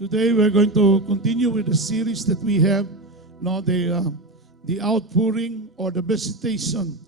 Today we're going to continue with the series that we have, no, the outpouring or the visitation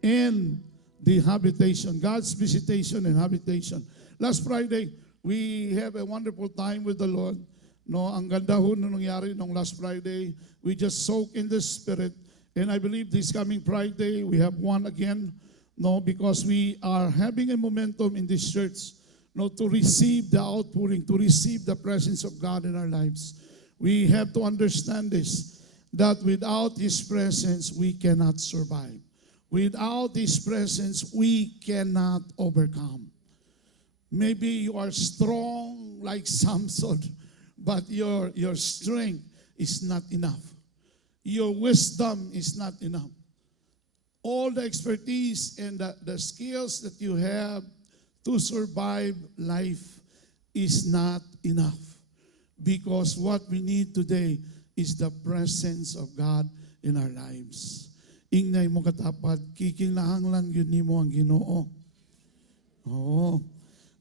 and the habitation, God's visitation and habitation. Last Friday, we have a wonderful time with the Lord. No, ang ganda ho nung nangyari nung last Friday. We just soak in the Spirit. And I believe this coming Friday, we have one again. No, because we are having a momentum in this church. No, to receive the outpouring, to receive the presence of God in our lives. We have to understand this, that without His presence, we cannot survive. Without His presence, we cannot overcome. Maybe you are strong like Samson, but your strength is not enough. Your wisdom is not enough. All the expertise and the skills that you have to survive life is not enough. Because what we need today is the presence of God in our lives. Ingay mo katapat, kikinahang lang yun ni mo ang Ginoo. Oo.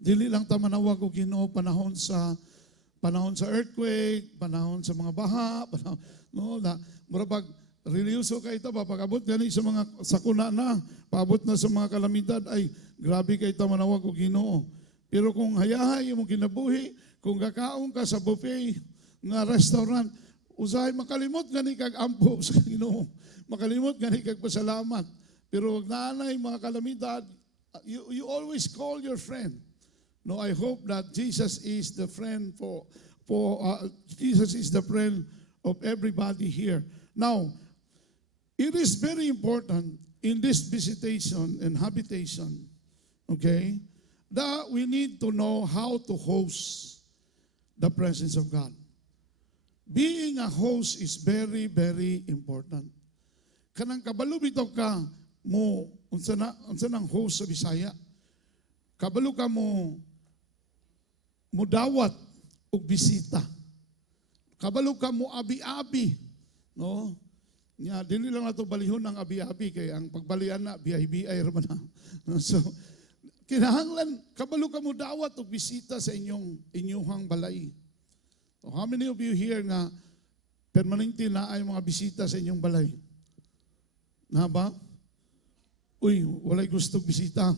Dili lang ta manawag ko Ginoo panahon sa earthquake, panahon sa mga baha, panahon, no, na murabag religyoso kay ita ba pag-abot gani sa mga sakuna na, paabot na sa mga kalamidad ay grabe kay ita manawag ko Ginoo. Pero kung hayahay mo kinabuhi, kung kakaon ka sa buffet nga restaurant, usahay makalimot gani kag ampo sa Ginoo. Makalimot gani kag pasalamat. Pero wag naanay mga kalamidad, you always call your friend. No, I hope that Jesus is the friend Jesus is the friend of everybody here. Now, it is very important in this visitation and habitation, okay, that we need to know how to host the presence of God. Being a host is very, very important. Kanang kabalo bitaw ka mo, unsa nang host sa Bisaya, kabalo ka mo dawat og bisita. Kabalo ka mo abi-abi, no? Nya dili lang nato balihon ng abi-abi kay ang pagbalian na biay-biay ra man. So kinahanglan kabalo ka mo dawat og bisita sa inyong balay. So how many of you here nga permanente na ay mga bisita sa inyong balay? Na ba? Uy, walay gusto bisita.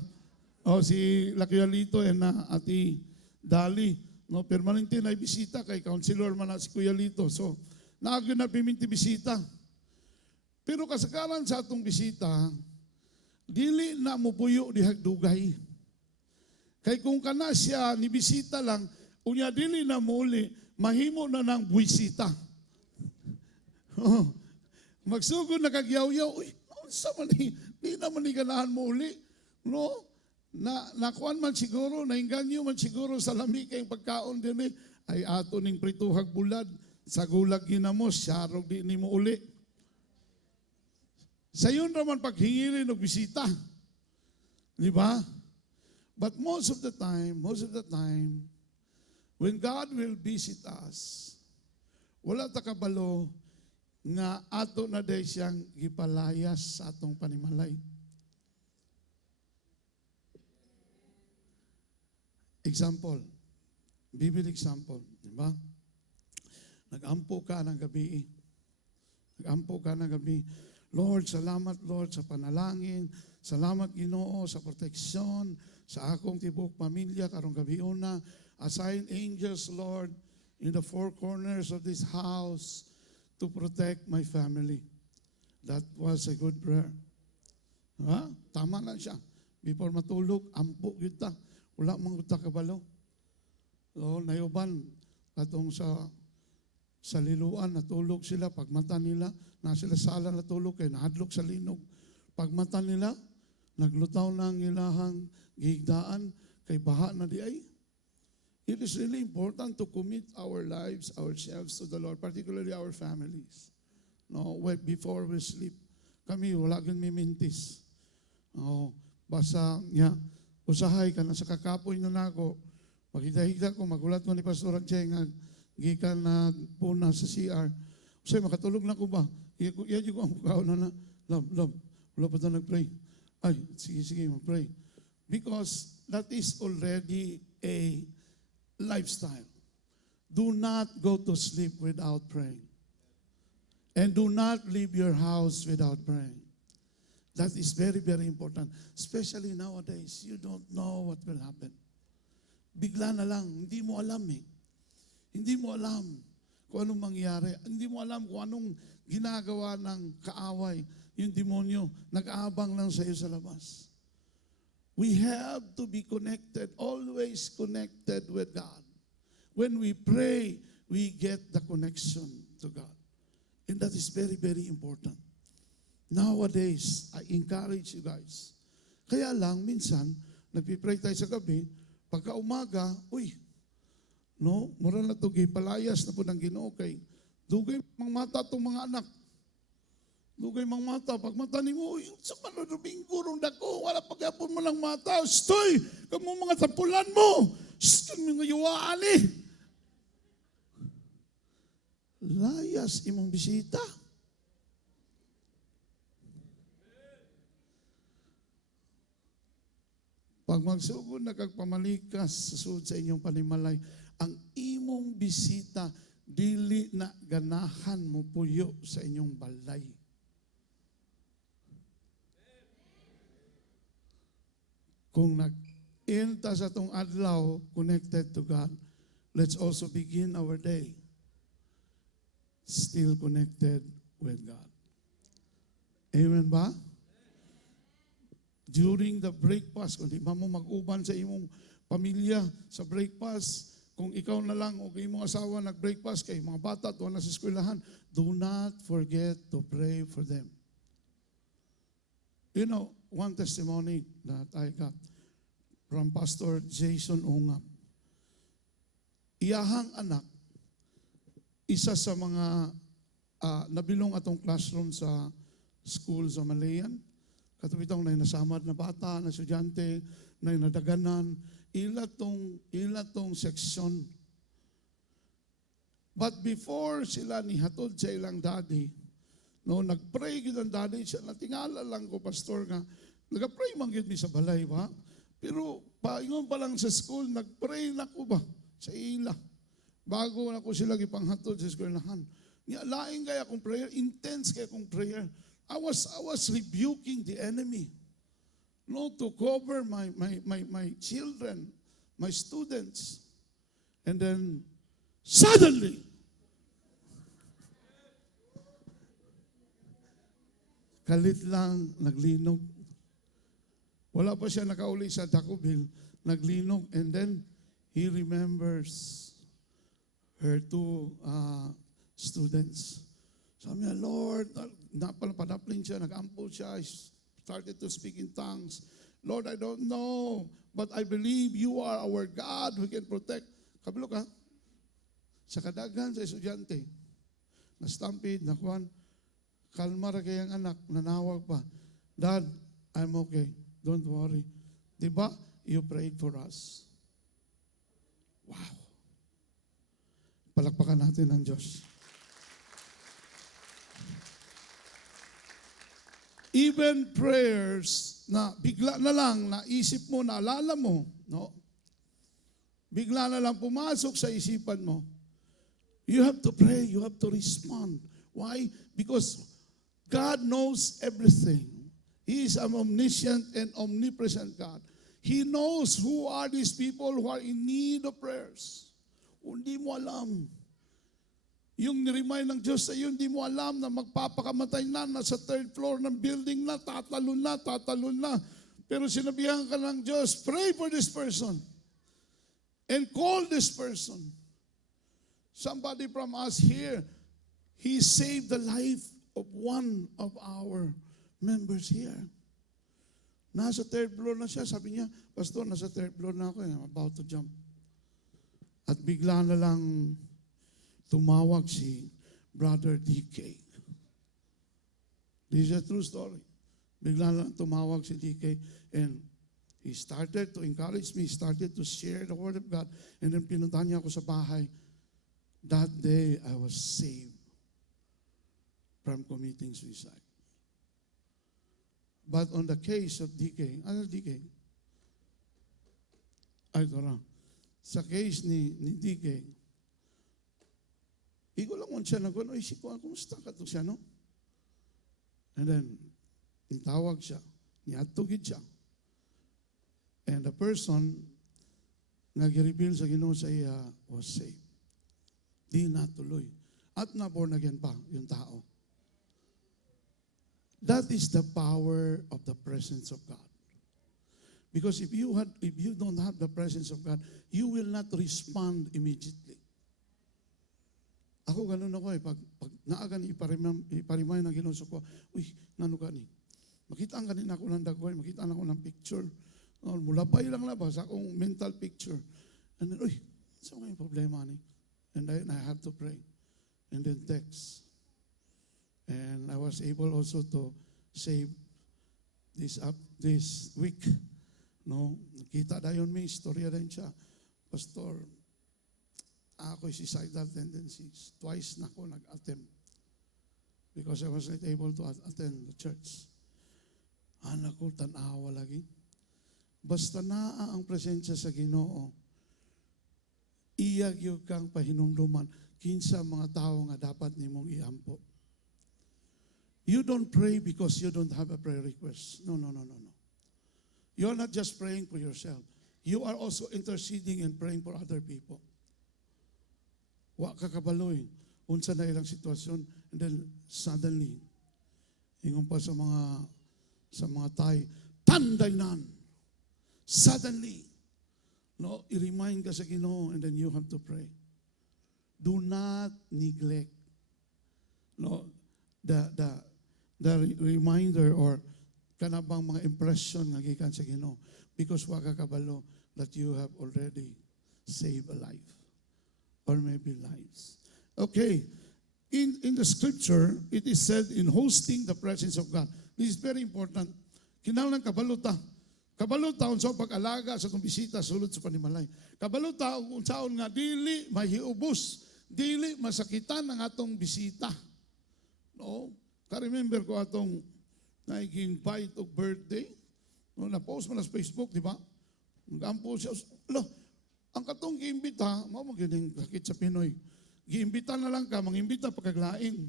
Oh, si Lakialito and Ati Dali, no, permanente na bisita kay counselor man na si Kuya Lito. So naagyo na piminti bisita. Pero kasagaran sa atong bisita, dili na mo puyo dihag dugay. Kay kung kana siya ni bisita lang, unya dili na muli, mahimo na ng buwisita. Magsugod na kagyaw-yaw, uy, sa man di naman ni ganahan mo uli. No? Nakuan man siguro, nainganyo man siguro sa lami kayong pagkaon din ay ato ning prituhag bulad, sa gulag ginamos, syarog di ni mo uli. Sa yun naman paghingirin o bisita. Di ba? But most of the time, when God will visit us, wala ta kabalo nga ato na day siyang gipalayas sa atong panimalay. Example, Bible example, di ba? Nag-ampo ka ng gabi. Lord, salamat Lord sa panalangin. Salamat Ginoo sa proteksyon sa akong tibok pamilya karong gabi una. Assign angels, Lord, in the four corners of this house to protect my family. That was a good prayer. Ha? Tama na siya. Before matulog, ampo gyud ta. Wala man gud ta kabalo. So, nayuban katong sa liluan, natulog sila, pagmata nila, nasa sala natulog kay nahadlok sa linog. Pagmata nila, naglutaw na ang ilahang gigdaan, kay baha na di ay. It is really important to commit our lives, ourselves to the Lord, particularly our families. No, before we sleep, kami wala gan mimintis. No, basta niya, usahay ka na sa kakapoy na nako, paghida-hida ko, magulat mo ni Pastor Jay nga, gikan na puna sa CR. Say, makatulog na ko ba? Yan yung ang kao na love. Wala pa tayo nag-pray. Ay, sige, mag-pray. Because that is already a lifestyle. do not go to sleep without praying. And do not leave your house without praying. That is very, very important. Especially nowadays, you don't know what will happen. Bigla na lang, hindi mo alam eh. Hindi mo alam kung anong mangyari. Hindi mo alam kung anong ginagawa ng kaaway, yung demonyo, nag-aabang lang sa iyo sa labas. We have to be connected, always connected with God. When we pray, we get the connection to God. And that is very, very important. Nowadays, I encourage you guys. Kaya lang, minsan, nagpipray tayo sa gabi, pagka umaga, no, mura na ito, palayas na po ng Ginoo kay dugay mang mata itong mga anak. Dugay mang mata, pag mata ni mo, sa manunubing gurong dako, wala pagyapon mo ng mata, stoy, kamo mga tampulan mo, kamo mga yuwaan eh. Layas imong bisita. Pag magsugod na kagpamalikas sa sud sa inyong panimalay, ang imong bisita, dili na ganahan mo puyo sa inyong balay. Kung nag-inta sa tong adlaw, connected to God, let's also begin our day still connected with God. Amen ba? During the breakfast, kung di ba mo mag-uban sa imong pamilya sa breakfast, kung ikaw na lang o imong asawa nag-breakfast kay mga bata doon na sa eskwelahan, do not forget to pray for them. You know, one testimony that I got from Pastor Jason Ungam. Iyahang anak, isa sa mga nabilong atong classroom sa school sa Malayan, katubitang na nasamad na bata, na estudyante, na nadaganan, ilatong seksyon. But before sila nihatod sa ilang daddy, no, nagpray gid ang daddy siya, natingala lang ko, pastor, nga, nagpray man gid mi sa balay ba? Pero paingon pa lang sa school, nagpray na ko ba sa ila. Bago na ko sila gipanghatod sa eskwelahan. Lain kaya akong prayer, intense kaya akong prayer. I was rebuking the enemy, no, to cover my children, my students. And then, suddenly, kalit lang, naglinog. Wala pa siya nakauli sa Tacobil, naglinog. And then, he remembers her two students. Sabi niya, Lord, napalapadapling siya, nag-ampul siya, started to speak in tongues. Lord, I don't know, but I believe you are our God who can protect. Kabalo ka, sa kadaghan sa estudyante, na-stampede, nakuhan, kalma ra kayang anak, nanawag pa. Dad, I'm okay, don't worry. Diba? You prayed for us. Wow. Palakpakan natin ang Diyos. Even prayers na bigla na lang naisip mo, naalala mo, no? Bigla na lang pumasok sa isipan mo. You have to pray, you have to respond. Why? Because God knows everything. He is an omniscient and omnipresent God. He knows who are these people who are in need of prayers. Hindi mo alam. Yung niremind ng Diyos sa iyo, hindi mo alam na magpapakamatay na, nasa third floor ng building na, tatalon na. Pero sinabihan ka ng Diyos, pray for this person. And call this person. Somebody from us here, he saved the life of one of our members here. Nasa third floor na siya, sabi niya, Pastor, nasa third floor na ako, I'm about to jump. At bigla na lang, tumawag si Brother DK. This is a true story. Bigla lang tumawag si DK and he started to encourage me, started to share the Word of God, and then pinuntahan niya ako sa bahay. That day, I was saved from committing suicide. But on the case of DK, ano DK? Ay, ito lang. Sa case ni DK, Igo lang mo siya nagkuhan, oy, si Kuan, kumusta ka to siya, no? And then, nitawag siya, niadtugid siya. And the person nga gi-reveal sa Ginoo sa iya was saved. Di natuloy. At na born again pa yung tao. That is the power of the presence of God. Because if you don't have the presence of God, you will not respond immediately. Ako ganun ako pag naagan iparimay ng Ginoo ko, uy, nano gani? Makita ang ganin ako ng dagway, makita ako ng picture. Mulabay lang labas akong mental picture. And then, uy, saan yung problema ni? And then I have to pray. And then text. And I was able also to save this week. No, nakita dayon may istorya din siya. Pastor, ako'y suicidal tendencies. Twice na ako nag-attempt. Because I was not able to attend the church. Anak ko, tanawa lagi. Basta naa ang presensya sa Ginoo, iyag yung kang pahinumduman, kinsa mga tao nga dapat nimong iampo. You don't pray because you don't have a prayer request. No. You're not just praying for yourself. You are also interceding and praying for other people. Wa ka kabaloy, unsa na ilang sitwasyon, and then suddenly, ingon pa sa mga Thai, tanday nan. Suddenly, no, i-remind ka sa Ginoo and then you have to pray. Do not neglect, no, the reminder or kanabang mga impression nga gikan sa Ginoo, because wa ka kabalo that you have already saved a life or maybe lives. Okay, in the scripture it is said in hosting the presence of God. This is very important. Kinahanglan kabalo ta. Kabalo taon sa pag-alaga sa itong bisita sulod sa panimalay. Kabalo taon unsaon nga dili mahiubos, dili masakitan ang atong bisita. No? Ka-remember ko atong naging bite of birthday. No, na-post mo na sa Facebook, di ba? Nag-ampo siya. Ang katong giimbita, mo magining sakit sa Pinoy. Giimbita na lang ka, mangimbita pagkaglain.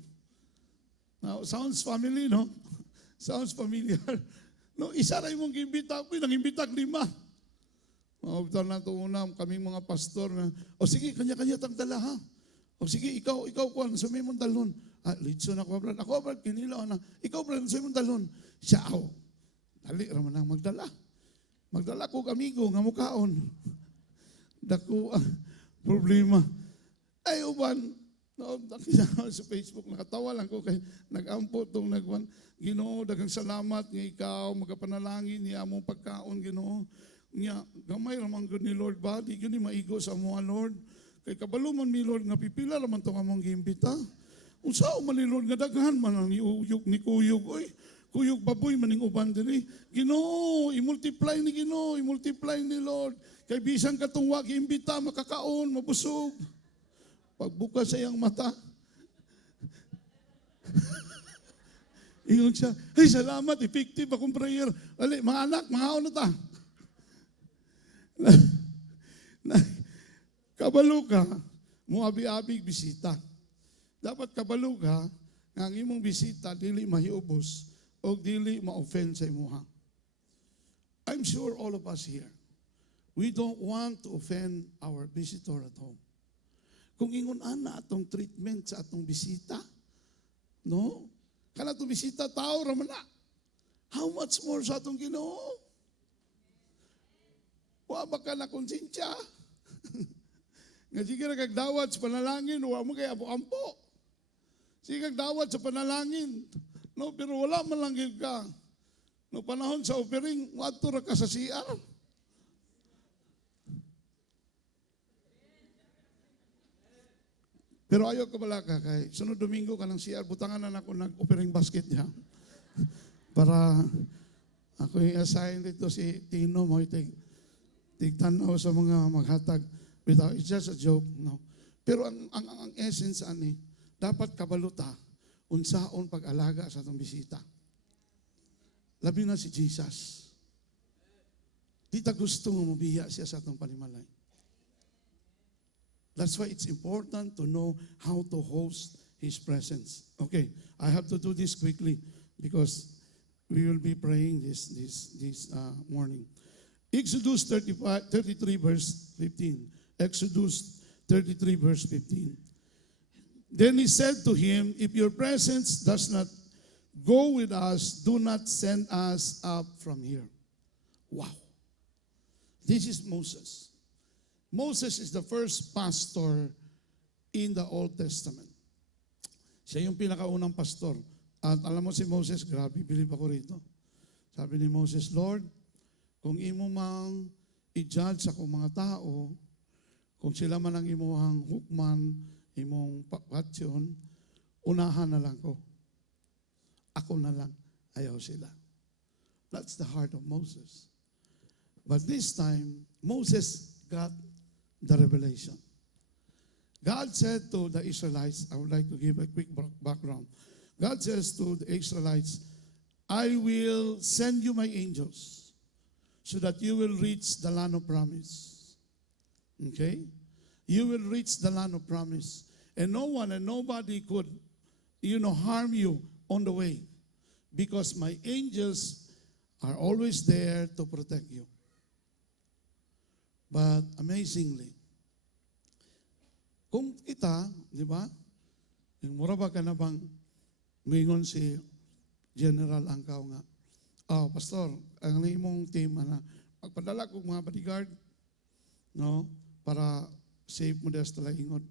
Now, sounds family, no? Sounds familiar. No, isa na yung giimbita ko, nangimbita 5. Maubitan na ito una, kaming mga pastor na, o sige, kanya-kanya tagdala ha. O sige, ikaw kuan, sa may mong dalon. Litso na ko, Brad. Ako, Brad, kinilaw na. Ikaw, Brad, sa may mong dalon. Siya, dali raman ang magdala. Magdala ko amigo, nga mukaon. Dako ang problema. Ay, uban, no, nakita sa Facebook, nakatawa lang ko kay nag-ampo itong nagwan. Ginoo, daghang salamat nga ikaw, magapanalangin niya among pagkaon, Ginoo. Nya, gamay ramang gud ni Lord ba? Di gani maigo sa mga Lord. Kay kabaluman mi Lord nga pipila raman tong among giimbita. Unsa man ni Lord nga daghan man ang iuyog ni kuyog oy. Kuyog baboy maning uban diri. Ginoo, i-multiply ni Ginoo, i-multiply ni Lord. Kay bisan katong wa giimbita makakaon, mabusog. Pagbukas sa iyang mata. Ingon siya, hey, salamat, effective akong prayer. Ali, mga anak, mga ano ta? Kabalo ka, muabi-abig bisita. Dapat kabalo ka, nga ang imong bisita, dili mahiubos, o dili ma-offend sa imuha. I'm sure all of us here, we don't want to offend our visitor at home. Kung ingon ana atong treatment sa atong bisita, no? Kana to bisita tao ra man na. How much more sa atong Ginoo? Wa ba ka na konsensya? Nga sige na kagdawat sa panalangin, wa mo kay abo-ampo. Sige kagdawat sa panalangin. No, pero wala man lang ka. No, panahon sa offering, wato ra ka sa CR. Pero ayaw ka bala ka kay sunod Domingo ka ng CR, butangan na ako nag-offering basket niya. Para ako i-assign dito si Tino mo tigtanaw sa mga maghatag. It's just a joke, no? Pero ang essence ani, dapat kabaluta unsaon pag-alaga sa atong bisita. Labi na si Jesus. Di ta gusto nga mabiya siya sa atong panimalay. That's why it's important to know how to host His presence. Okay, I have to do this quickly because we will be praying this morning. Exodus 33 verse 15. Exodus 33 verse 15. Then he said to him, if your presence does not go with us, do not send us up from here. Wow. This is Moses. Moses is the first pastor in the Old Testament. Siya yung pinakaunang pastor. At alam mo si Moses, grabe, bilib ako rito. Sabi ni Moses, Lord, kung imo mang i-judge ako mga tao, kung sila man ang imuhang hukman, imong patyon, unahan na lang ko. Ako na lang, ayaw sila. That's the heart of Moses. But this time, Moses got the revelation. God said to the Israelites, I would like to give a quick background. God says to the Israelites, I will send you my angels so that you will reach the land of promise. Okay? You will reach the land of promise. And no one and nobody could, harm you on the way. Because my angels are always there to protect you. But amazingly, kung kita, di ba, yung mura ba ka na bang mingon si General Angkaw nga, Pastor, ang imong team, magpadala ko mga bodyguard, no, para safe mo des tala ingod.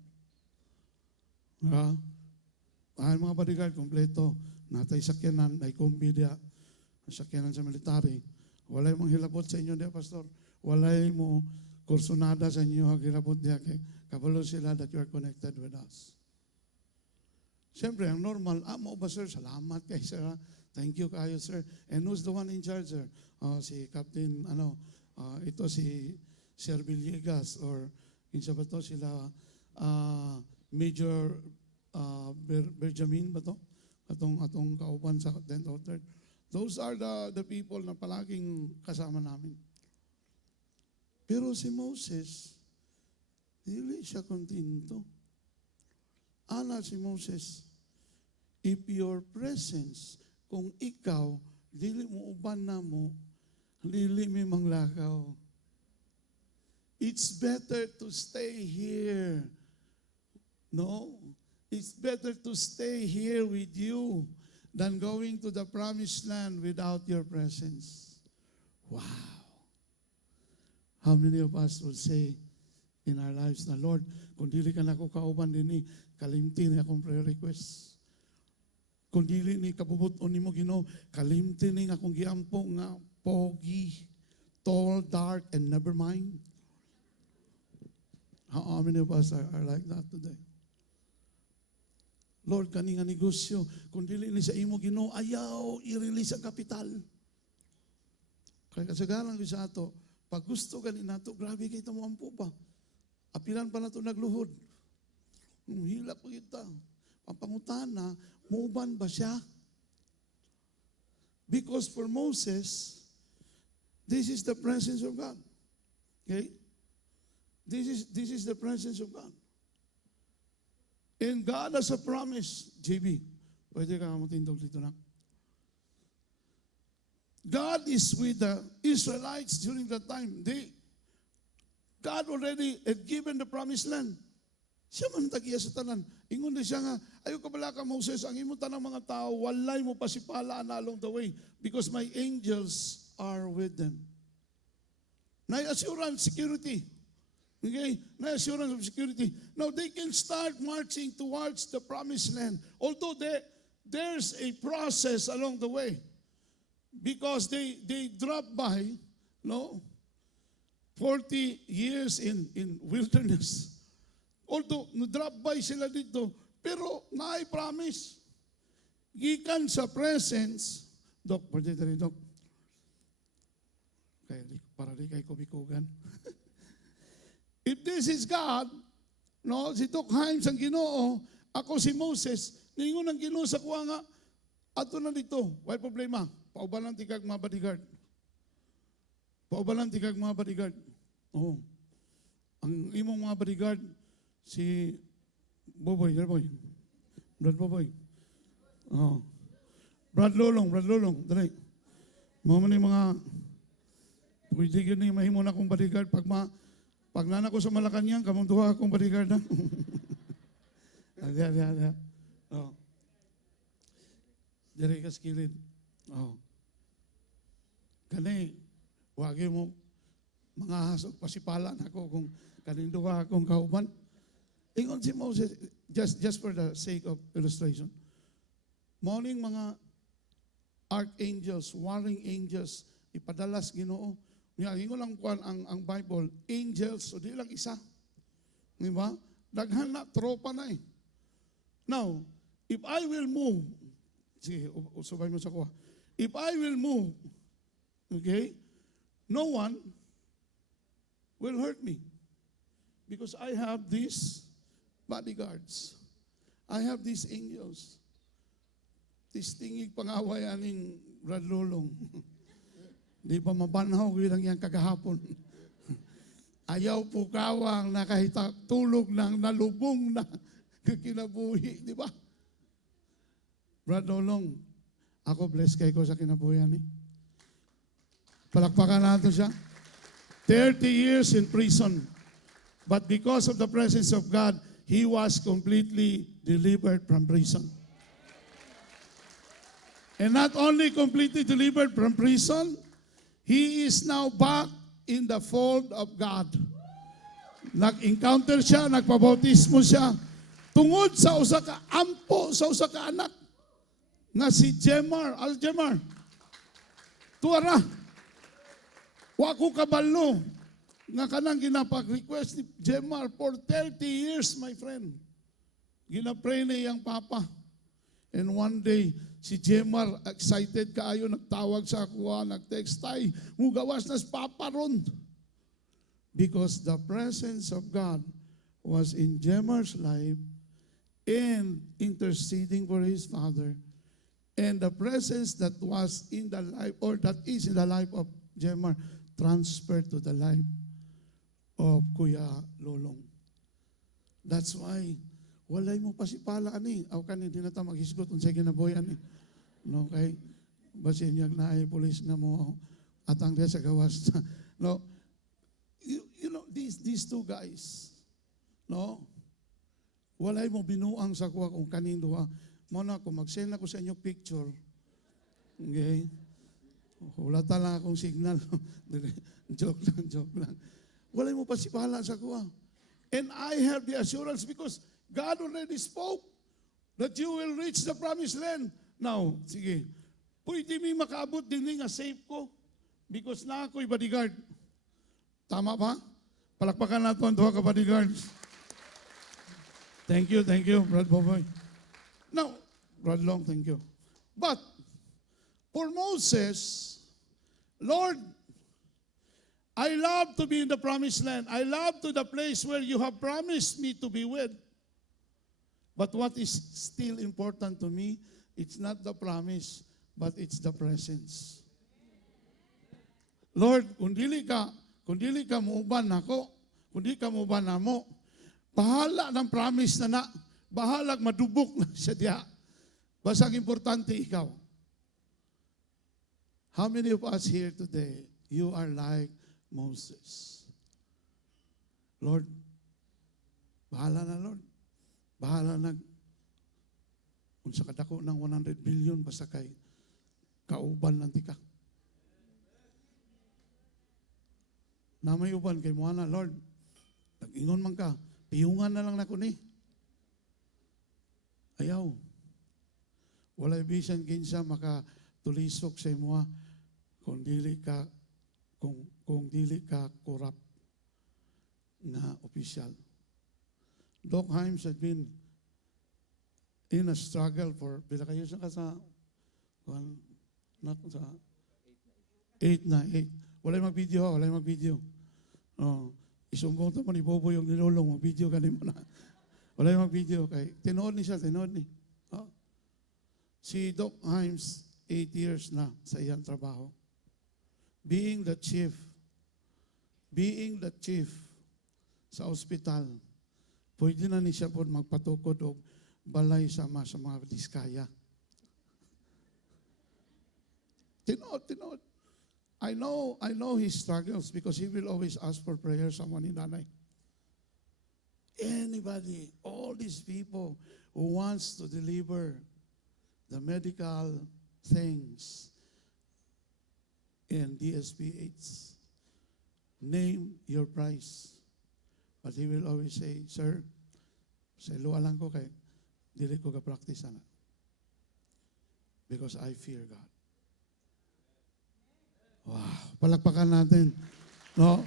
Ang mga bodyguard, kompleto, natay sakyanan, ay kumbidya, sakyanan sa military. Walay mong hilabot sa inyo diya, Pastor. Walay mo kursunada sa inyo, hilabot diya, kay kabalo sila that you are connected with us. Siyempre, ang normal, mo ba sir? Salamat kay sir. Thank you kayo sir. And who's the one in charge sir? Si Captain, ito si Sir Villegas or kinsa ba to sila, Major Benjamin ba to? Atong kauban sa 10th or 3rd. Those are the people na palaging kasama namin. Pero si Moses, hindi siya kontento. Ana si Moses, if your presence, kung ikaw, dili mo uban na mo, dili mi manglakaw. It's better to stay here. No? It's better to stay here with you than going to the promised land without your presence. Wow. How many of us will say in our lives na, Lord, kung dili ka na ako kauban din kalimti ni akong prayer request. Kung dili ni kabubuton ni mo, Ginoo, kalimti ni akong giampo nga pogi, tall, dark, and never mind. How many of us are like that today? Lord, kani nga negosyo, kung dili ni sa imo, Ginoo, ayaw i-release ang kapital. Kaya kasagaran ko sa ato, pag gusto ganin nato, grabe kita mo ampo pa. Apilan pa na ito nagluhod. Hila ko kita. Pampangutana, muuban ba siya? Because for Moses, this is the presence of God. Okay? This is the presence of God. And God has a promise. JB, pwede ka matindog dito na. God is with the Israelites during that time. God already had given the promised land. Siya man tagiya sa tanan. Ingon na siya nga, ayaw ka bala ka Moses, ang imo tanang mga tao, walay mo pasipalaan na along the way because my angels are with them. Na-assurance security. Okay? Na-assurance of security. Now, they can start marching towards the promised land. Although there's a process along the way. Because they drop by, 40 years in wilderness. Although, drop by sila dito, pero na-promise. Gikan sa presence, Dok, pwede tayo, Dok. Para di kay kubikugan. If this is God, si Dok Himes ang Ginoo, ako si Moses, ningon ang Ginoo sa kuha nga, ato na dito, why problema? Paubalan tikag mga bodyguard. Paubalan tikag mga bodyguard. Oh. Ang imong mga bodyguard, Si Boboy, Brad Boboy. Oh. Brad Lolong, dali. Mga man yung mga, pwede yun yung mahimo na akong bodyguard. Pag nana ko sa Malacanang, kamong duha akong bodyguard na. Ada. Oh. Dari ka skilled. Oh. Kani, wagi mo, mga hasog, pasipala na ako kung kaning duha akong kauban. Ingon si Moses, just for the sake of illustration, morning mga archangels, warring angels, ipadalas Ginoo. Nga, ingon lang kuan ang Bible, angels, so di lang isa. Di ba? Daghan na, tropa na eh. Now, if I will move, sige, subay mo sa kuha. If I will move, okay, no one will hurt me. Because I have these bodyguards. I have these angels. Tingig pangaway aning Brad Lolong. Di pa mabanaw bilang yang kagahapon. Ayaw po kawang na kahit tulog ng nalubong na kinabuhi, di ba? Brad Lolong, ako blessed kay ko sa kinabuhian eh. Palakpakan natin siya. 30 years in prison. But because of the presence of God, he was completely delivered from prison. And not only completely delivered from prison, he is now back in the fold of God. Nag-encounter siya, nagpabautismo siya, tungod sa usa ka ampo, sa usa ka anak, nga si Jemar. Jemar, tuwara, wa ko kabalo, nga kanang ginapag-request ni Jemar for 30 years, my friend. Ginapray na iyang papa. And one day, si Jemar, excited kaayo, nagtawag sa ako, nag-text, tay, mugawas na si papa ron. Because the presence of God was in Jemar's life and interceding for his father. And the presence that was in the life, or that is in the life of Jemar, transferred to the life of Kuya Lolong. That's why, walay mo pasipala ani. Aw kanin di na ta maghisgot unsay kinabuhi ani. No, kay basin niyag naay pulis na mo atang diya sa gawas. No. You know these two guys. No. Walay mo binuang sa kuha kung kanin duha. Mo na ko mag-send ako sa inyo picture. Okay. Wala lang akong signal. joke lang. Walay mo pasipala sa kuha. And I have the assurance because God already spoke that you will reach the promised land. Now, sige, pwede mi makaabot din nga safe ko because na ako'y bodyguard. Tama ba? Palakpakan natin ang duha ka bodyguards. Thank you, Brad Boboy. Now, Brad Long, thank you. But, for Moses, Lord, I love to be in the promised land. I love to the place where you have promised me to be with. But what is still important to me, it's not the promise, but it's the presence. Lord, kung dili ka muuban nako, kung di ka muuban namo, bahala ng promise na bahalag madubok na siya diha. Basang importante ikaw. How many of us here today, you are like Moses? Lord, bahala na Lord. Bahala na kung sa kadako ng 100 billion basta kay kauban lang tika. Na may uban kay mo na Lord, nag-ingon man ka, piyungan na lang na ko ni. Ayaw. Walay bisan kinsa makatulisok sa imo kung dili ka korap na opisyal. Doc Himes had been in a struggle for, bila kayo siya ka sa 8 na. Walay mag-video. Oh, isumbong to mo ni Bobo yung nilolong, mag-video ka mo na. Walay mag-video kay, tinood ni. Oh. Si Doc Himes, 8 years na sa iyang trabaho. Being the chief sa ospital, pwede na ni siya po magpatukod o balay sama sa mga diskaya. Tinood. I know his struggles because he will always ask for prayer, someone ni nanay. Anybody, all these people who wants to deliver the medical things in DSPH, name your price. But he will always say, sir, sa luwa lang ko kay dili ko ka-practice na. Because I fear God. Wow, palakpakan natin. No?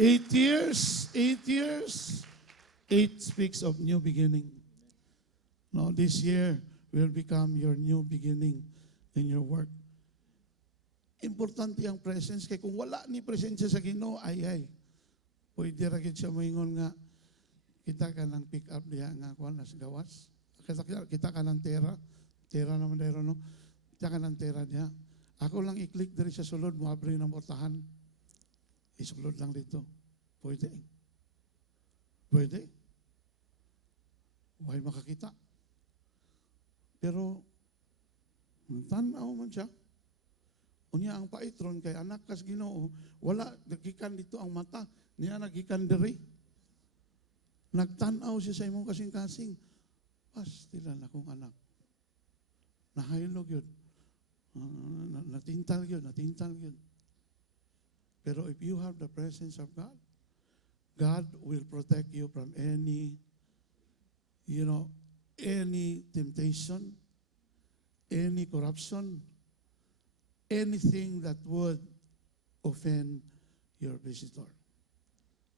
8 years, 8 speaks of new beginning. No, this year will become your new beginning in your work. Importante ang presence, kay kung wala ni presensya sa Ginoo, ay, pwede ra gid siya moingon nga, kita ka ng pick up diya nga kuan nas gawas. Kita ka ng tera naman dero no. Kita ka ng tera diya. Ako lang i-click diri sa sulod mo abri ng portahan. Isulod lang dito. Pwede. Why makakita? Pero tanaw man siya. Unya ang paitron kay anak kas Ginoo, wala nagikan dito ang mata, niya nagikan diri. Nagtanaw siya sa imong kasing-kasing. Pastilan akong anak. Nahaylog yun. Natintal yun. Pero if you have the presence of God, God will protect you from any temptation, any corruption, anything that would offend your visitor,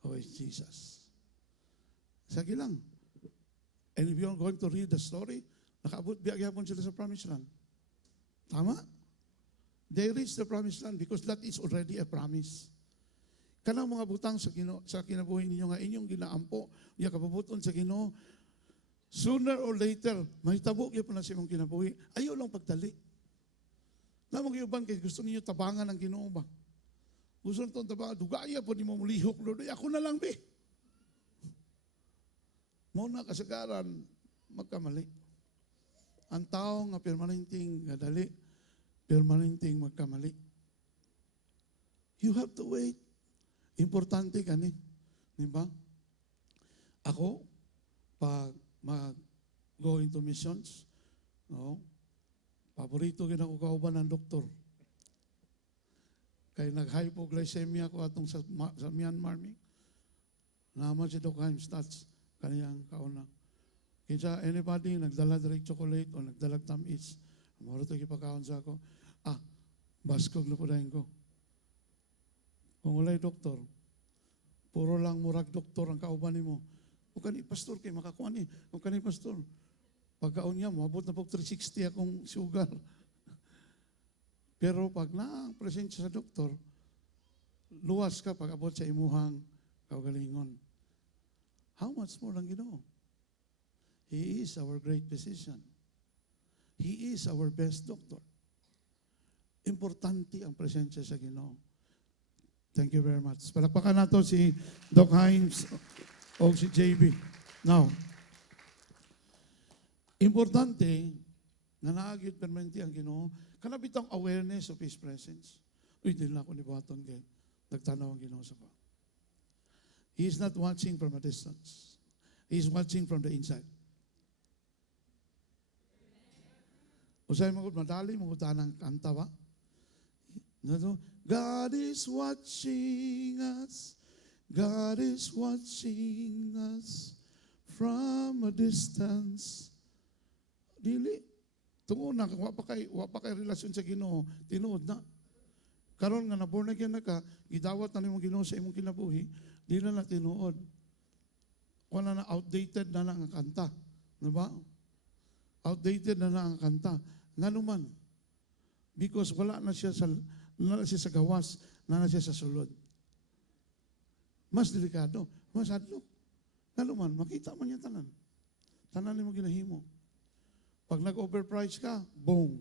who is Jesus. Sige lang. And if you're going to read the story, nakaabot biyagyan sila sa promised land. Tama? They reached the promised land because that is already a promise. Kanang mga butang sa kinabuhi ninyo nga inyong ginaampo, niya kapabuton sa Ginoo, sooner or later, mahitabo kayo pa na sa imong kinabuhi. Ayaw lang pagtali. Namang iuban kay gusto ninyo tabangan ng Ginoo ba? Gusto nito tabangan, dugaya po ni mo mulihok, Lord. Ako na lang, be. Muna kasagaran, magkamali. Ang tao nga permanenting gadali, permanenting magkamali. You have to wait. Importante kani. Diba? Ako, pag mag-go into missions, no? Paborito gina ko kauban ng doktor. Kay nag-hypoglycemia ko atong sa Myanmar. Naman si Doc Heimstats, kaniyang kauna. Kaya anybody nagdala direct chocolate o nagdalag tamis, moro ito ipakaon sa ako, baskog na po dahil ko. Kung wala'y doktor, puro lang murag doktor ang kauban mo. O kani pastor kay makakuha ni, o kani pastor, pagkaon niya mo, abot na po 360 akong sugar. Pero pag na-presensya sa doktor, luwas ka pag abot sa imuhang kaugalingon. How much more lang Ginoo? He is our great physician. He is our best doctor. Importante ang presensya sa Ginoo. Thank you very much. Palakpakan nato si Doc Himes o si JB. Now, importante na naagid permanente ang Ginoo, kanabitang awareness of His presence. Uy, din lang ako ni Baton kay nagtanaw ang Ginoo sa ko. He is not watching from a distance. He is watching from the inside. Usay mo madali mo tanang kanta ba? God is watching us. God is watching us from a distance. Dili. Tungo na, wa pa kay relasyon sa Ginoo, tinuod na. Karon nga na born again na ka, gidawat na nimong Ginoo sa imong kinabuhi, di na tinuod. Kung na outdated na ang kanta. Diba? Outdated na ang kanta. Nga naman. Because wala na siya sa gawas, na siya sa sulod. Mas delikado, mas adlo. Nga naman, makita man niya tanan. Tanan ni mo ginahimo. Pag nag-overprice ka, boom.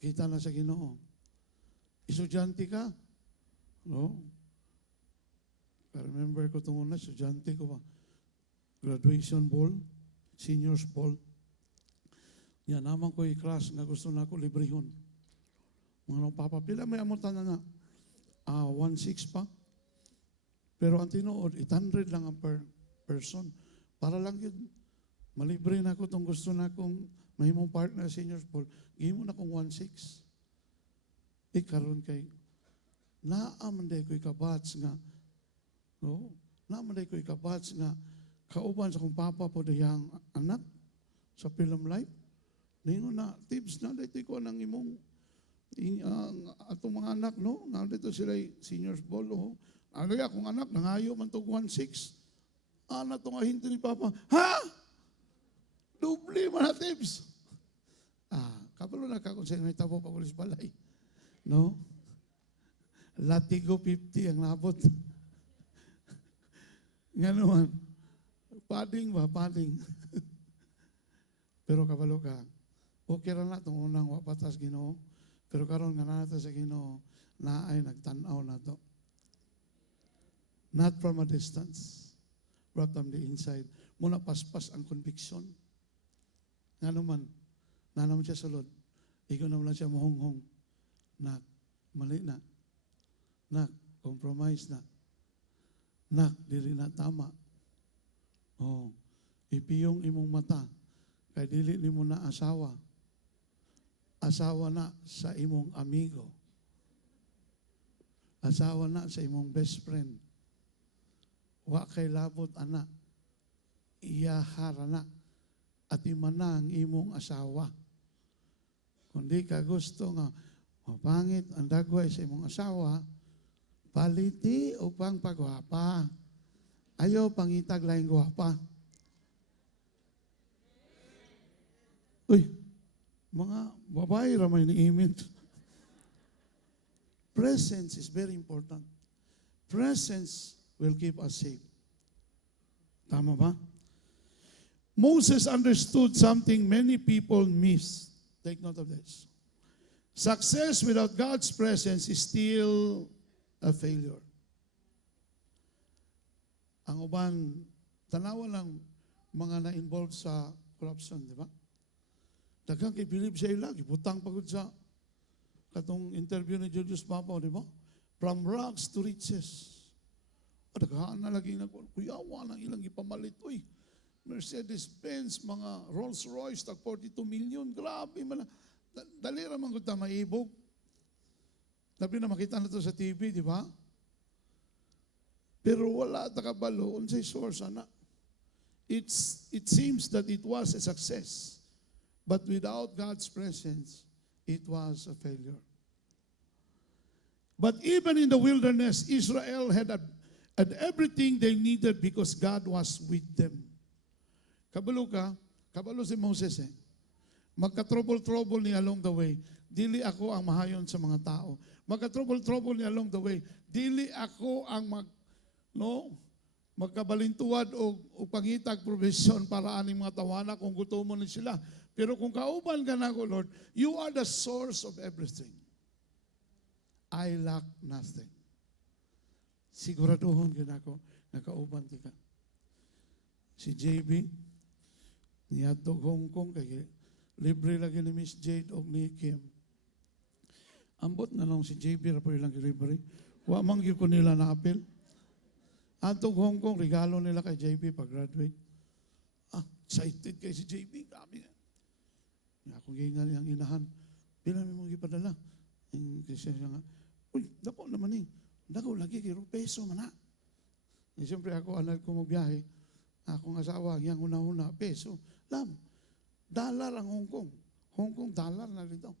Kita na sa Ginoo. Estudyante ka, no? remember ko itong una, estudyante ko ba, graduation ball, seniors ball. Yan, naman ko i-crush nga gusto na ako librehon. Mga napapapila, may amutan na 1.6 pa. Pero ang tinuod, 800 lang ang per person. Para lang yun, malibre na ako itong gusto na akong mahimong partner seniors ball. Gihimo na akong 1.6. Karon kay, naamanday ko ikabats nga, no? Naamanday ko ikabats nga, kauban sa kong papa po dayang anak sa film life. Ningon na, tips na, dito ko ng imong atong mga anak, no? Nandito sila seniors ball, oh. Ano ya, kung anak, nangayo man to 1.6. Anak to nga hinto ni Papa, ha? Dubli man na tips. Kapalo na kakon sa may tabo pa kulis balay. No? Latigo 50 ang nabot. Nga naman, pading ba, pading. Pero kabalo ka, okay ra na itong unang wapatas Ginoo. Pero karon nga na sa Ginoo, na ay nagtanaw na to. Not from a distance, but from the inside. Muna paspas ang conviction. Nga naman, nanaman siya sulod. Ikaw naman lang siya muhonghong. Nak, mali na. Nak, compromise na. Nak, dili na tama. Oh, ipiyong imong mata. Kay dili ni mo na asawa. Asawa na sa imong amigo. Asawa na sa imong best friend. Wa kay labot anak. Iyahara na. At imana ang imong asawa. Kundi ka gusto nga mapangit ang dagway sa imong asawa, paliti o pang pagwapa. Ayaw pangitag laing gwapa. Uy, mga babae ramay ni imin. Presence is very important. Presence will keep us safe. Tama ba? Moses understood something many people miss. Take note of this. Success without God's presence is still a failure. Ang uban, tanawa lang mga na-involved sa corruption, di ba? Daghang kay Philip siya lagi, butang pagod sa katong interview ni Julius Babaw, di ba? From rags to riches. Daghaan na lagi kuyawa ng ilang ipamalit. Uy, Mercedes-Benz, mga Rolls-Royce, tag 42 million. Grabe man. Dali raman ko ta maibog. Labi na makita na to sa TV, di ba? Pero wala takabalo unsay source ana. It seems that it was a success. But without God's presence, it was a failure. But even in the wilderness, Israel had everything they needed because God was with them. Kabalo si Moses eh. Magka-trouble-trouble ni along the way. Dili ako ang mahayon sa mga tao. Magka-trouble-trouble ni along the way. Dili ako ang magkabalintuwad o pangitag provision para aning mga tawana kung gutomon ni sila. Pero kung kauban ka na ko, Lord, you are the source of everything. I lack nothing. Siguraduhon ka na ko, nakauban ka. Si JB, niyatog Hong Kong, kaya libre lagi ni Miss Jade o ni Kim. Ambot na lang si JB, rapoy lang libre. Wa man gyud ko nila na apel. Atog Hong Kong, regalo nila kay JB pag-graduate. Excited kay si JB. Grabe nga. Ako gingan ang inahan. Pila may mga ipadala. Kasi siya nga, uy, dako naman eh. Dako lagi kay peso man na. Siyempre ako, anak ko magbiyahe. Akong asawa, yung una-una, peso. Dollar ang Hong Kong. Hong Kong, dollar na dito.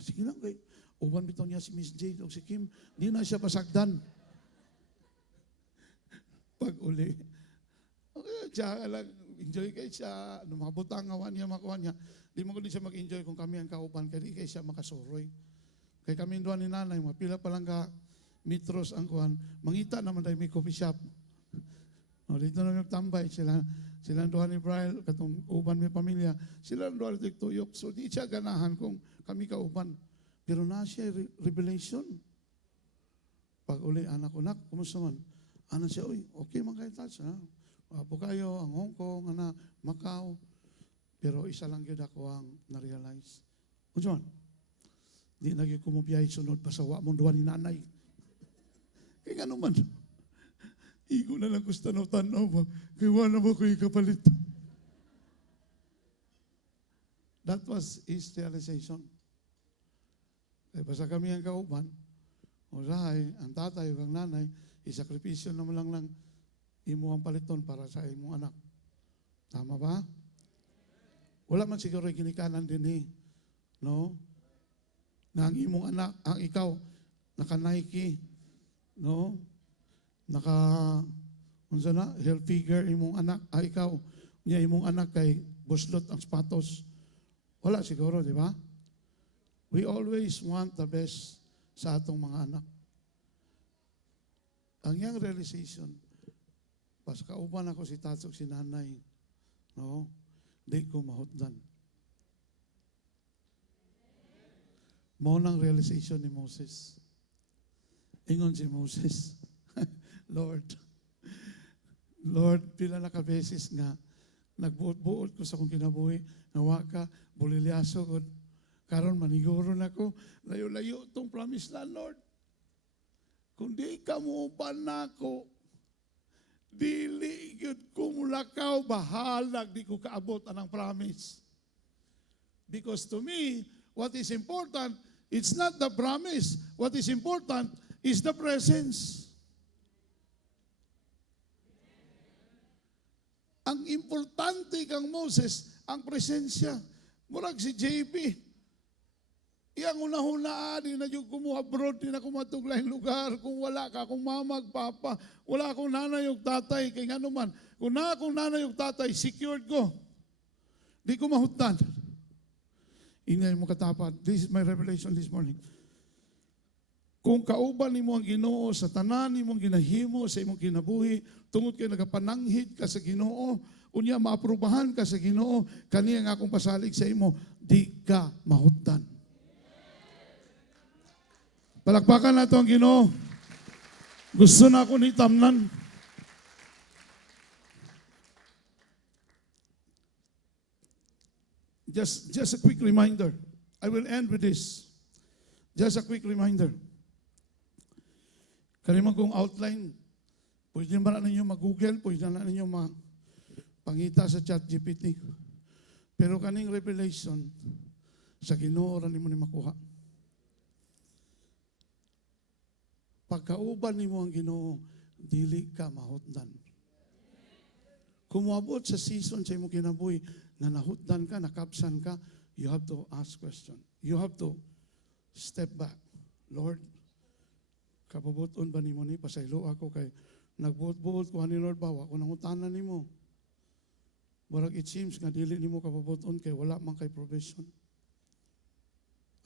Sige lang kay, uban bitaw niya si Miss Jade o si Kim, di na siya pasagdan. Pag-uli. Okay, siya lang, enjoy kay siya. Mabutang awan niya, makuha niya. Di mo ko din siya mag-enjoy kung kami ang kauban, kaya di kay siya makasuroy. Kaya kami doon ni nanay, mapila pa lang ka metros ang kuhan. Mangita naman tayo may coffee shop. Dito na nagtambay sila. Sila doon ni Brian, katong uban may pamilya. Sila doon tuyok. So di siya ganahan kung kami kauban. Pero na siya revelation. Pag uli, anak ko, nak, kumusta man? Anak siya, uy, okay man kayo touch, ha? Wapo kayo, ang Hong Kong, anak, Macau. Pero isa lang yun ako ang na-realize. Kung man, di na yun kumubiyay sunod, pasawa mong duwan ni nanay. Kaya nga naman, igo na lang gusto na tanaw ba, kaya wala mo ko ikapalit. That was his realization. Kaya basta kami ang kauban, usahay, ang tatay, ang nanay, isakripisyo naman lang imo ang paliton para sa imong anak. Tama ba? Wala man siguro ginikanan din no? Na ang imong anak, ang ikaw, naka-Nike, no? Unsa na, health figure imong anak, ikaw, niya imong anak kay buslot ang sapatos. Wala siguro, di ba? We always want the best sa atong mga anak. Ang yang realization, pas kauban ako si tatsog si nanay, no? Di ko mahutdan. Mao nang realization ni Moses. Ingon si Moses, Lord, pila na ka beses nga, nagbuot-buot ko sa kong kinabuhi, nawa ka, bulilyaso ko, karon maniguro na ko, layo-layo itong promise na, Lord. Kung di ka mo pa na ko, dili yun ko mulakaw, bahalag, di ko kaabot anang promise. Because to me, what is important, it's not the promise. What is important is the presence. Ang importante kang Moses, ang presensya. Murag si JP. Iyang una-hunaan, di na yung kumuha abroad, di na kumatuglaing lugar. Kung wala ka, kung mamag, papa, wala akong nanay o tatay, kay nga naman, kung na akong nanay o tatay, secured ko. Di ko mahutan. Ingay mo katapat. This is my revelation this morning. Kung kauban ni mo ang Ginoo sa tanan ni mong ginahimo sa imong kinabuhi, tungod kay nagapananghid ka sa Ginoo, unya maaprubahan ka sa Ginoo, kaniya nga akong pasalig sa imo, di ka mahutdan. Palakpakan nato ang Ginoo. Gusto na ako ni tamnan. Just a quick reminder. I will end with this. Just a quick reminder. Kalimang kong outline, pwede ba na ninyo mag-google, pwede na ninyo pangita sa ChatGPT. Pero kaning revelation, sa Ginoo ra nimo ni makuha. Pagkauban nimo ang Ginoo, dili ka mahutdan. Kung moabot sa season sa imong kinabuhi, na nahutdan ka, nakapsan ka, you have to ask question. You have to step back. Lord, kapabuton ba nimo ni pasaylo ako kay nagbuot-buot ko ni Lord bawa ko nangutanan nimo. Barag it seems nga dili nimo kapabuton kay wala man kay provision.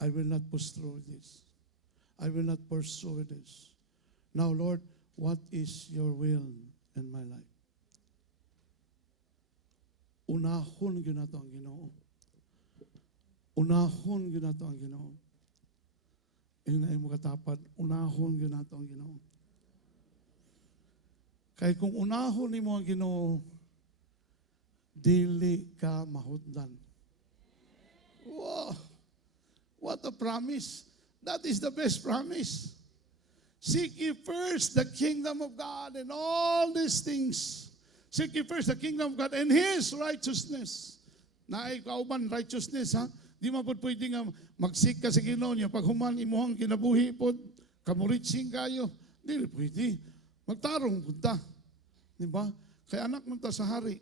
I will not push through this. I will not pursue this. Now, Lord, what is your will in my life? Unahon gyud nato ang Ginoo. Unahon gyud nato ang Ginoo. Inay mo katapat, unahon gyud nato ang Ginoo. Kay kung unahon nimo ang Ginoo, dili ka mahutdan. Wow! What a promise! That is the best promise. Seek ye first the kingdom of God and all these things. Seek ye first the kingdom of God and His righteousness. Naay kauban righteousness, ha? Di mo po pwede nga mag-seek ka sa Ginoo niya. Pag human imuhang kinabuhi po, kamuritsing kayo, di pwede. Magtarong punta. Di ba? Kaya anak mo ta sa hari.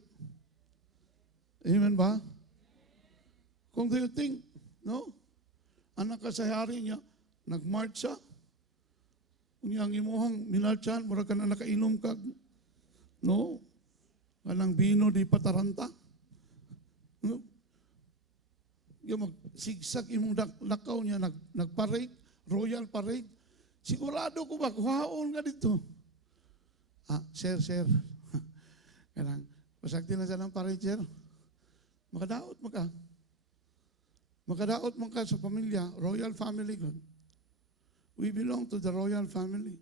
Amen ba? Kung do you think, no? Anak ka sa hari niya, nag-march siya. Kung ang imuhang minalchan, mura ka na nakainom ka. No? Kanang bino di pataranta. No? Yung magsigsag imong lakaw niya, nagparade, royal parade. Sigurado ko ba, kuhaon ka dito. Sir. Kanang, pasagti na siya ng parade, sir. Makadaot mo ka. Makadaot mo ka sa pamilya, royal family ko. We belong to the royal family.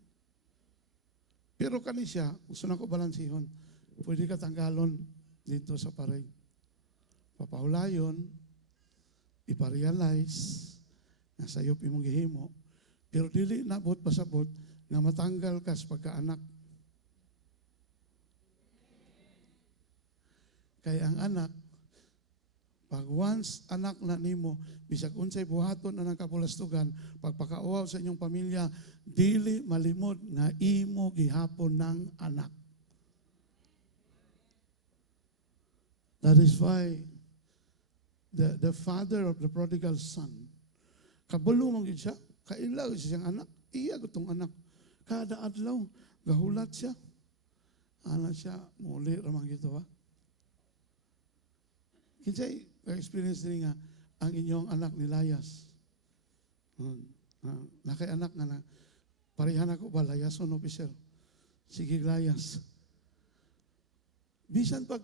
Pero kani siya, gusto na ko balansihon. Pwede ka tanggalon dito sa paray. Papahulayon, iparealize na sayop imong gihimo, pero dili nabot pasabot nga matanggal ka sa pagkaanak. Kaya ang anak, pag once anak na nimo, bisag unsay buhaton na ng kapulastugan, pagpakauaw sa inyong pamilya, dili malimod nga imo gihapon ng anak. That is why the father of the prodigal son, kabalo mong siya, kailaw siyang anak, iya gutong anak. Kada adlaw, gahulat siya. Ana siya, muli ramang gito ha. Kinsay, ka-experience din nga, ang inyong anak ni Layas. Nakay anak nga na, parehan ako ba, Layason officer. Sige, Layas. Bisan pag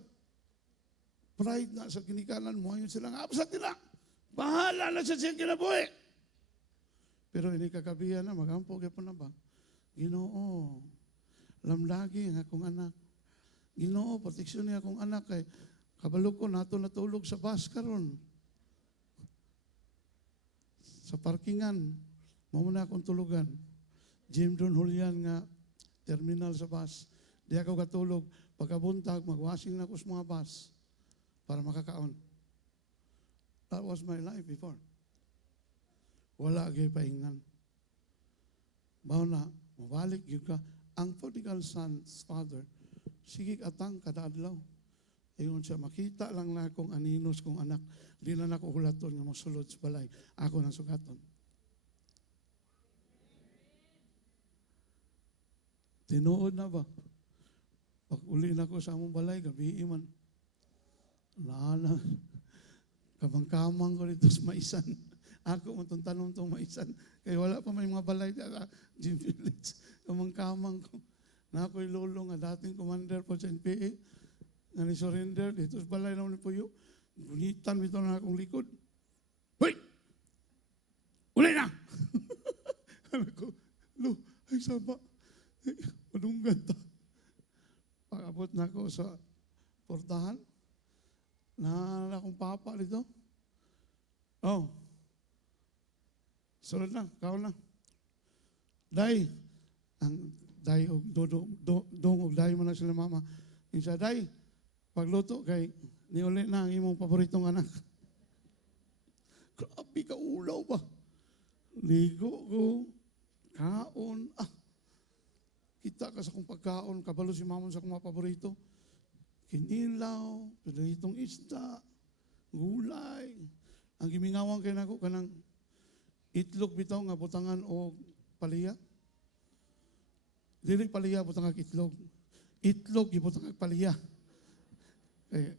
pride na sa kinikanan mo, ayun silang, sa tila, bahala na siya siyang kinabuhi. Pero ini kakabihan na, magampo kaya po na ba? Ginoo, lamlagi ang akong anak. Ginoo, proteksyon niya akong anak kay kabalo ko nato natulog sa bus karon. Sa parkingan, mo na akong tulugan. Jim Don Julian nga terminal sa bus. Di ako katulog. Pagkabuntag, magwashing na ako sa mga bus para makakaon. That was my life before. Wala agay paingan. Bawa na, mabalik yun ka. Ang prodigal son's father, sige atang kada adlaw. Ayun siya, makita lang na akong aninos kong anak. Di na ako hulaton nga masulod sa balay. Ako nang sugaton. Tinuod na ba? Pag uli na ko sa among balay, gabi man. Naana, kamang-kamang ko dito sa maisan. Ako matong tanong itong maisan. Kaya wala pa may mga balay dito. Jim Village. Kamang-kamang ko. Na ako'y lolo nga dating commander po sa NPA. Nga ni-surrender dito sa balay na ni Puyo. Gunitan ito na akong likod. Hoy! Uli na! Ano ko, lo, ay saba. Madunggan ta. Pag-abot na ako sa portahan, naalala akong papa dito. Oh. Sunod na, kao na. Day, ang day og dong og day man na sila mama. Insa day, pagluto kay niuli na ang imong paboritong anak. Grabe ka ulaw ba? Ligo ko, kaon, kita ka sa kong pagkaon, kabalo si mamon sa kong mga paborito. Kinilaw, pinitong isda, gulay. Ang gimingawang kay nako kanang itlog bitaw nga butangan o paliya. Dili paliya butangan itlog. Itlog gibutangan paliya.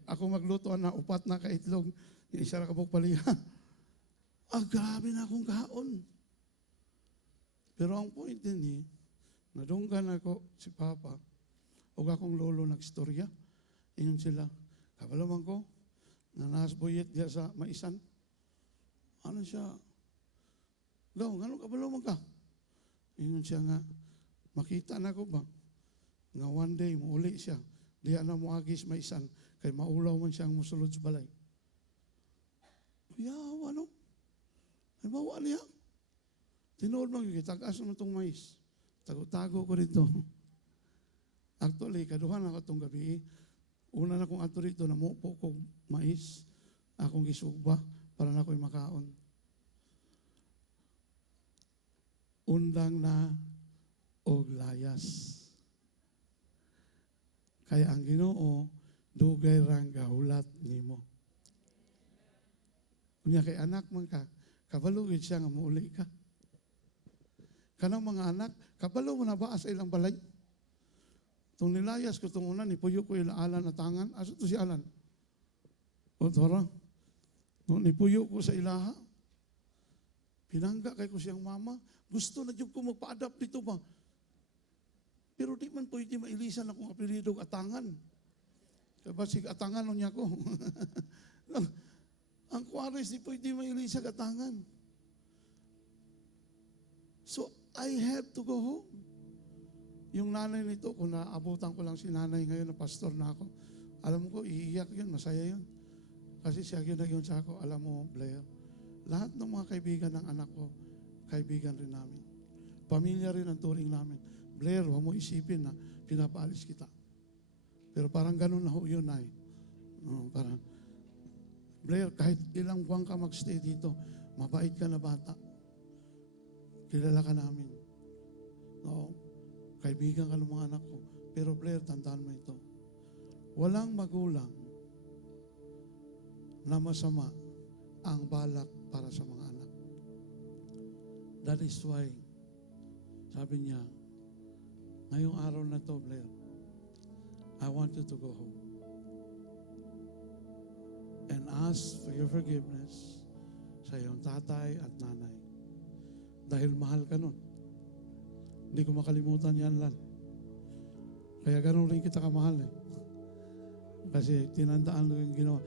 Ako magluto na upat na ka itlog, isa ra ka bug paliya. Grabe na akong kaon. Pero ang point din nadunggan ako si Papa o akong lolo nagstorya. Ingon sila, kabalo man ko, na nasbuyet diya sa maisan. Ano siya? Gaw, ngano kabalo man ka? Ingon siya nga, makita na ko ba? Nga one day, muuli siya. Diya na muagis maisan, kay maulaw man siyang musulod sa balay. Yawa, no? Ay, bawa niya. Tinood lang yung tagas naman itong mais. Tago-tago ko rito. Actually, kaduhan ako itong gabi. Una na kong ato rito, namupo ko mais. Akong gisugba para na ako'y makaon. Undang na og layas. Kaya ang Ginoo, dugay rang gahulat nimo. Kunya kay anak man ka, kabalugid siya nga muuli ka. Kanang mga anak, kabalo mo na ba sa ilang balay? Itong nilayas ko itong una, nipuyo ko yung Alan na tangan. Asa ito si Alan? O tara, nipuyo ko sa ilaha. Pinangga kay ko siyang mama. Gusto na dyan ko magpa-adapt dito ba? Pero di man pwede mailisan akong apelido atangan. Kaya basig atangan nun niya ko. Ang Juarez di pwede mailisan atangan. So, I had to go home. Yung nanay nito, kung naabutan ko lang si nanay ngayon na pastor na ako, alam ko, iiyak yun, masaya yun. Kasi siya yun na yun sa ako, alam mo, Blair, lahat ng mga kaibigan ng anak ko, kaibigan rin namin. Pamilya rin ang turing namin. Blair, huwag mo isipin na pinapaalis kita. Pero parang ganun na ho yun ay. Parang, Blair, kahit ilang buwan ka magstay dito, mabait ka na bata. Kilala ka namin. No, kaibigan ka ng mga anak ko. Pero Blair, tandaan mo ito. Walang magulang na masama ang balak para sa mga anak. That is why, sabi niya, ngayong araw na to, Blair, I want you to go home and ask for your forgiveness sa iyong tatay at nanay. Dahil mahal ka nun. Hindi ko makalimutan yan lang. Kaya ganoon rin kita kamahal eh. Kasi tinandaan ko yung ginawa.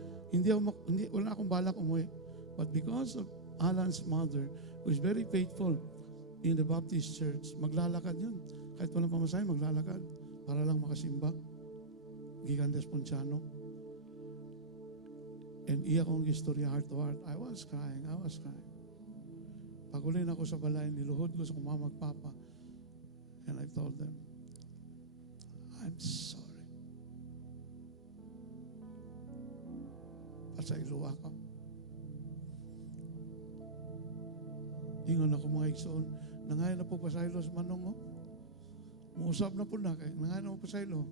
Wala akong balak umuwi. But because of Alan's mother, who is very faithful in the Baptist Church, maglalakad yun. Kahit walang pamasahe, maglalakad para lang makasimba. Gigan Desponciano. And iyak kong istorya heart to heart. I was crying. Pagulin ako sa balay, niluhod ko sa kumamagpapa. And I told them, I'm sorry. Pasaylo ako. Ingon ako mga igsoon, nangayon na po pasaylo sa manong, muusap na po na kayo, nangayon na po pasaylo.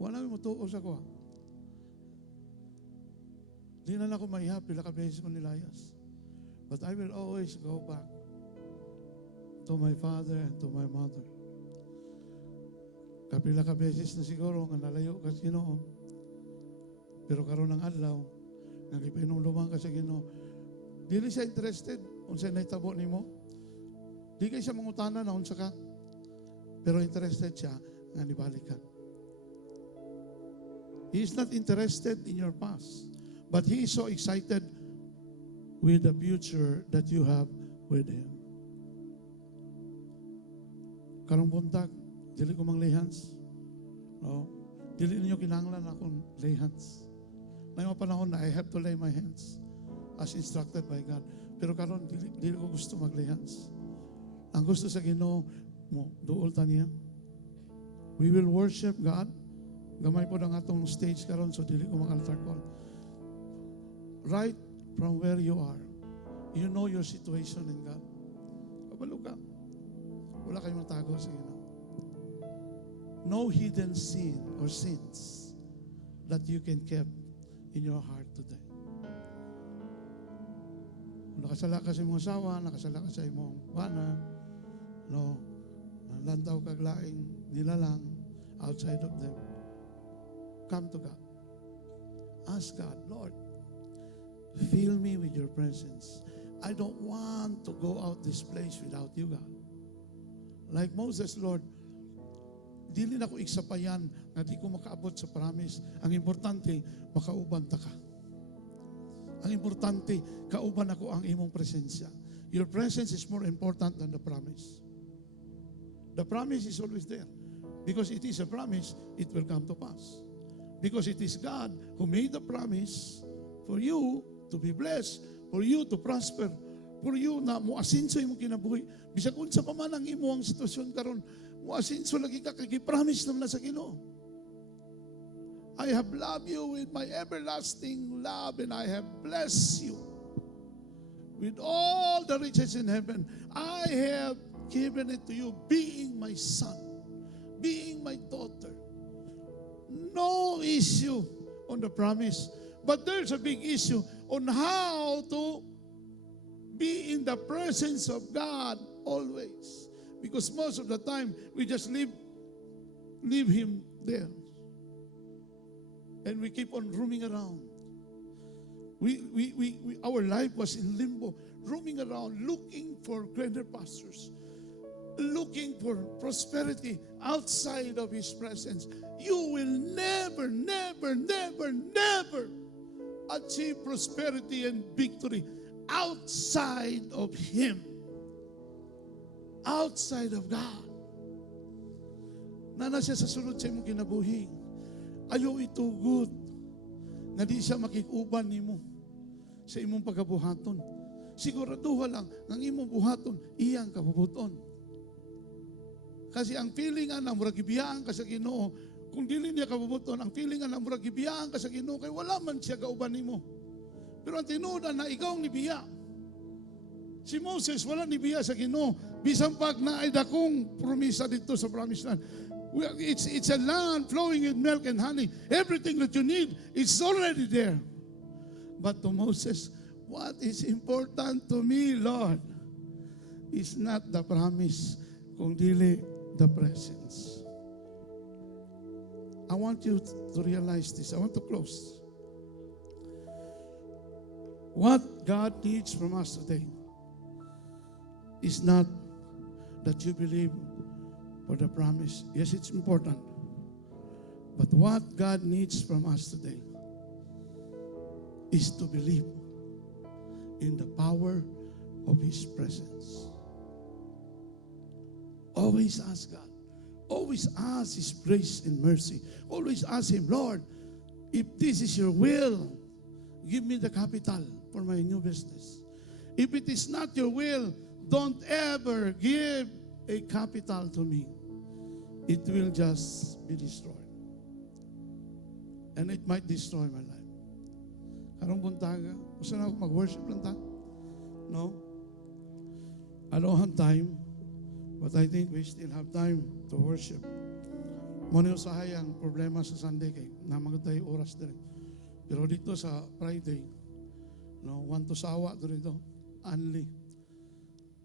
Wala namin matuos ako. Di na ako maihap, pila ka beses ko nilayas. But I will always go back to my father and to my mother. Kapila ka beses na siguro nga nalayo ka sa Ginoo. Pero karon ng adlaw, nagipinumduman ka sa Ginoo. Dili siya interested unsa nahitabo nimo. Di kay siya mangutana na unsa ka. Pero interested siya nga nibalik ka. He is not interested in your past, but he is so excited with the future that you have with him. Karong buntag, dili ko mang lay-hands. No? Dili ninyo kinahanglan akong lay-hands. May mga panahon na I have to lay my hands as instructed by God. Pero karon dili ko gusto mag-lay-hands. Ang gusto sa Ginoo mo, duol ta niya. We will worship God. Gamay po ang atong stage karon, so dili ko mag-altar call. Right from where you are, you know your situation in God. Kabalo ka. Wala kayong matago sa Ginoo. No hidden sin or sins that you can keep in your heart today. Kung nakasala ka sa imong asawa, nakasala ka sa imong bana, no, nalantaw kag laing nilalang outside of them, come to God. Ask God, Lord, fill me with your presence. I don't want to go out this place without you, God. Like Moses, Lord, dili na ko iksapayan na di ko makaabot sa promise. Ang importante, makauban ta ka. Ang importante, kauban ako ang imong presensya. Your presence is more important than the promise. The promise is always there. Because it is a promise, it will come to pass. Because it is God who made the promise for you to be blessed, for you to prosper, for you na muasinso imong kinabuhi. Bisag unsa pa man ang imong sitwasyon karon, muasinso lagi ka kay promise naman na sa Ginoo. I have loved you with my everlasting love, and I have blessed you with all the riches in heaven. I have given it to you, being my son, being my daughter. No issue on the promise, but there's a big issue on how to be in the presence of God always. Because most of the time, we just leave Him there. And we keep on roaming around. Our life was in limbo, roaming around, looking for greener pastures, looking for prosperity outside of His presence. You will never, never, never, never achieve prosperity and victory outside of Him, outside of God. Nana siya sa sulod sa imong kinabuhi. Ayaw itugot nga di siya makikuban nimo sa imong pagabuhaton. Siguraduha lang ang imong buhaton iyang kabubuton. Kasi ang feeling ana murag gibiyaan ka sa Ginoo, kung dili niya kabubuton, ang feeling ana murag gibiyaan ka sa Ginoo kay wala man siya kauban nimo. Pero ang tinuod na ikaw ang nibiya. Si Moses wala nibiya sa Ginoo, bisan pag naay dakong promisa dito sa promised land. It's a land flowing with milk and honey. Everything that you need is already there. But to Moses, what is important to me, Lord, is not the promise, kung dili the presence. I want you to realize this. I want to close. What God needs from us today is not that you believe for the promise. Yes, it's important. But what God needs from us today is to believe in the power of His presence. Always ask God. Always ask His grace and mercy. Always ask Him, Lord, if this is your will, give me the capital for my new business. If it is not your will, don't ever give a capital to me. It will just be destroyed. And it might destroy my life. Karong buntaga, gusto na ako mag-worship lang ta? No? I don't have time, but I think we still have time to worship. Muna yung sahay ang problema sa Sunday kay namagatay oras din. Pero dito sa Friday, no, want to sawa to dito, only.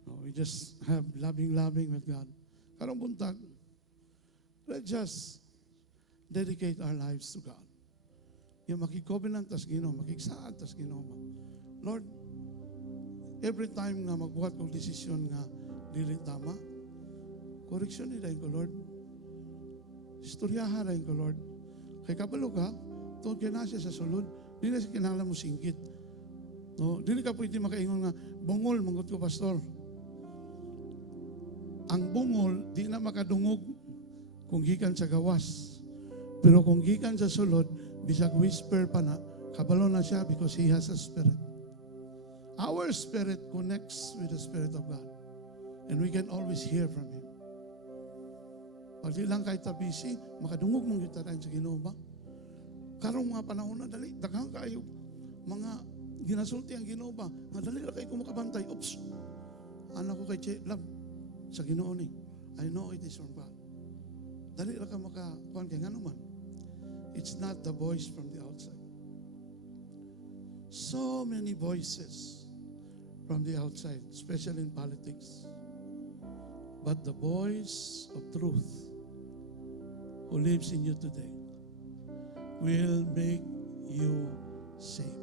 No, we just have loving with God. Karong buntag, let's just dedicate our lives to God. Yung makikovenant tas Ginoo, makiksaad tas Ginoo. Lord, every time nga magbuhat kong desisyon nga dili tama, koreksyon nila ko, Lord. Istoryahan rin ko, Lord. Kay kabalo ka, tuod ka na siya sa sulod, di na siya kinahanglan mo singgit. No, dili ka pwede makaingon nga, bungol, manggot ko, pastor. Ang bungol, di na makadungog kung gikan sa gawas. Pero kung gikan sa sulod, bisag whisper pa na, kabalo na siya because He has a spirit. Our spirit connects with the Spirit of God. And we can always hear from Him. Pag di lang kahit busy, makadungog mong kita rin sa Ginoo ba? Karong mga panahon na, dali, daghang kayo, mga ginasulti ang Ginoo ba? Nga dali lang kayo kumakabantay. Oops! Anak ko kay Che, love, sa Ginoo ni. I know it is from God. Dali lang ka makakuhan kay nga naman. It's not the voice from the outside. So many voices from the outside, especially in politics. But the voice of truth who lives in you today will make you saved.